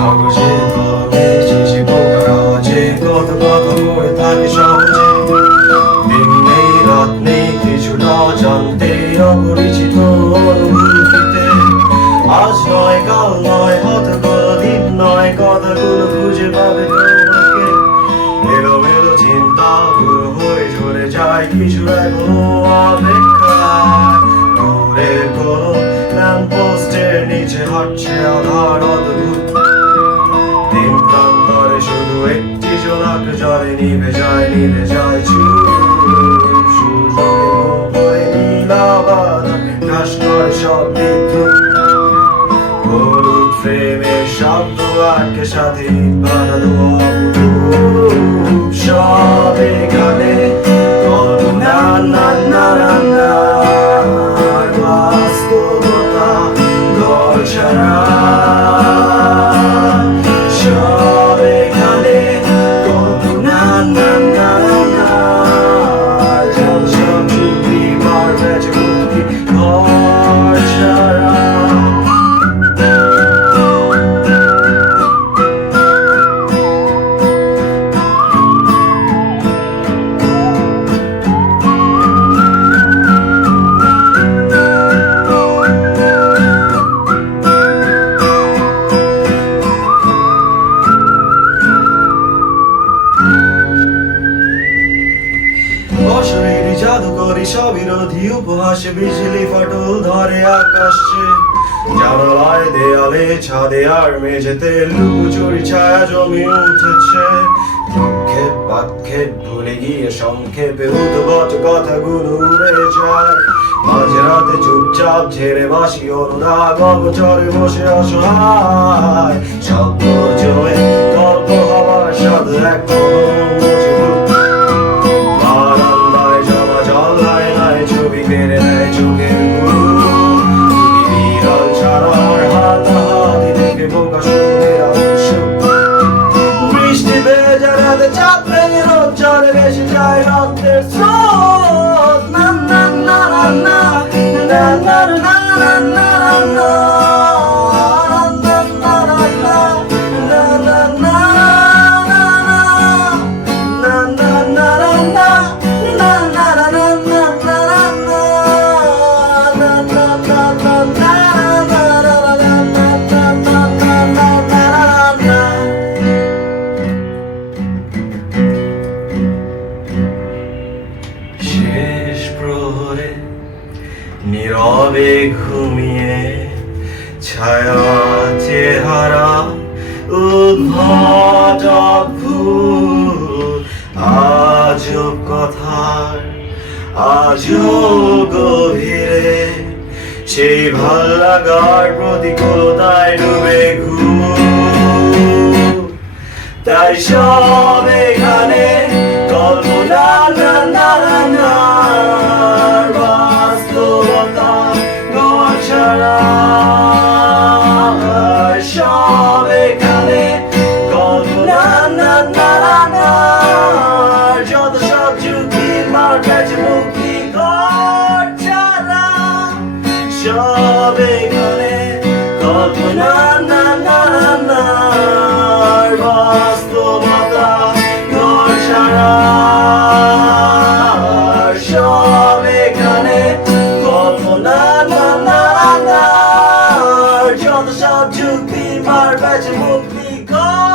কাগজে কলমে চিঠি পোকার আওয়াজে কত কথা পড়ে থাকে সহজে। দিন নেই রাত নেই কিছুটা জানতে অপরিচিত অনুভূতিতে। আজ নয় কাল নয় হয়তো কোনদিন নয় কথাগুলো খুঁজে পাবে তোমাকে। এলোমেলো চিন্তা পুরো হয়ে ঝরে যায় কিছু এখনো অপেক্ষায়। দূরের কোনো ল্যাম্পপোস্টের নিচে হাঁটছে আধার অদ্ভুত। দিন প্রান্তরে শুধু একটি জোনাক জলে নিভে যায় চুপ। সূর্যকে ঘুম করে নীলাবাদা ঘাস করে সব বিদ্যুৎ। হলুদ ফ্রেমের শব্দ আটকে সাথে বানানো অপরূপ সব এখানে কল্পনা না না না না বাস্তবতা ঘর ছাড়া। সব এখানে কল্পনা না না না সব চুক্তি মার বেঁচে মুক্তি ঘর ছাড়া। অশরীরী জাদুকরী সবিরোধী উপহাসে বিজলি ফাটল ধরে আকাশে। জানালায় দেয়ালে ছাদে আর মেঝেতে লুকোচুরি ছায়া জমি উঠেছে। দুঃখে পাক্ষে ভুলে গিয়ে সংক্ষেপে উদ্ভট কথাগুলো উড়ে যায়। মাঝরাতে চুপচাপ ঝেড়ে বাসি অনুরাগ অগোচরে বসে অসহায়। শব্দ জমে গল্প হবার স্বাদ এখনো মজবুত। বারান্দায় জমা জল আয়নায় ছবি কেড়ে নেয় চোখের গুরু। বিরল ছাড়ার হাতাহাতি দেখে বোকা শুনে আবশ্যক। বৃষ্টি ভেজা রাতে চাঁদ ভেঙে রোদ ঝরে ভেসে যায় রক্তের স্রোত। না না না না না না না না না না শেষ প্রহরে নীরবে ঘুমিয়ে ছায়া চেহারা উদ্ভট অদ্ভুত। আজও কথার আজও গভীরে সেই ভাল লাগার প্রতিকূলতায় ডুবে ঘুম। তাই সব এখানে কল্পনা না না না বাস্তবতা ঘর ছাড়া। সব এখানে কল্পনা না না না যত সব যুক্তি মার কাছে মুক্তি ঘর ছাড়া। সব এখানে কল্পনা না না না বাস্তবতা ঘর ছাড়া। সব এখানে কল্পনা না না না যত সব যুক্তি মার কাছে মুক্তি ঘর।